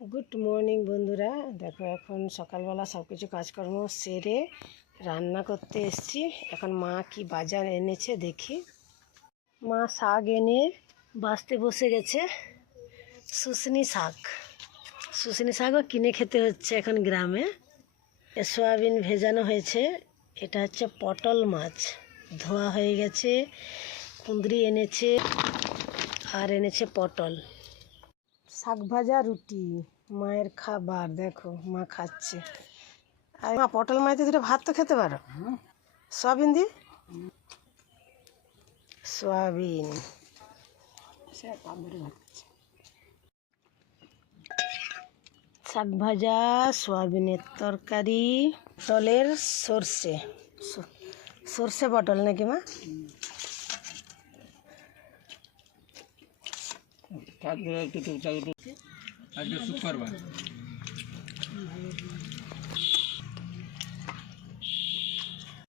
Good morning বন্ধুরা, দেখো এখন সকালবেলা সব কিছু কাজকর্ম সেরে রান্না করতে এসেছি। এখন মা কি বাজার এনেছে দেখি। মা শাক এনে বাছতে বসে গেছে। শুশনি শাকও কিনে খেতে হচ্ছে এখন গ্রামে। সয়াবিন ভেজানো হয়েছে। এটা হচ্ছে পটল মাছ, ধোয়া হয়ে গেছে। কুঁদরি এনেছে আর এনেছে পটল। শাক ভাজা রুটি মায়ের খাবার, দেখো মা খাচ্ছে। আর মা পটল মাছ দিয়ে ভাত তো খেতে পারো। সয়াবিন দিয়ে, সয়াবিন শাক ভাজা, সয়াবিনের তরকারি, পটলের সর্ষে পটল নাকি মা?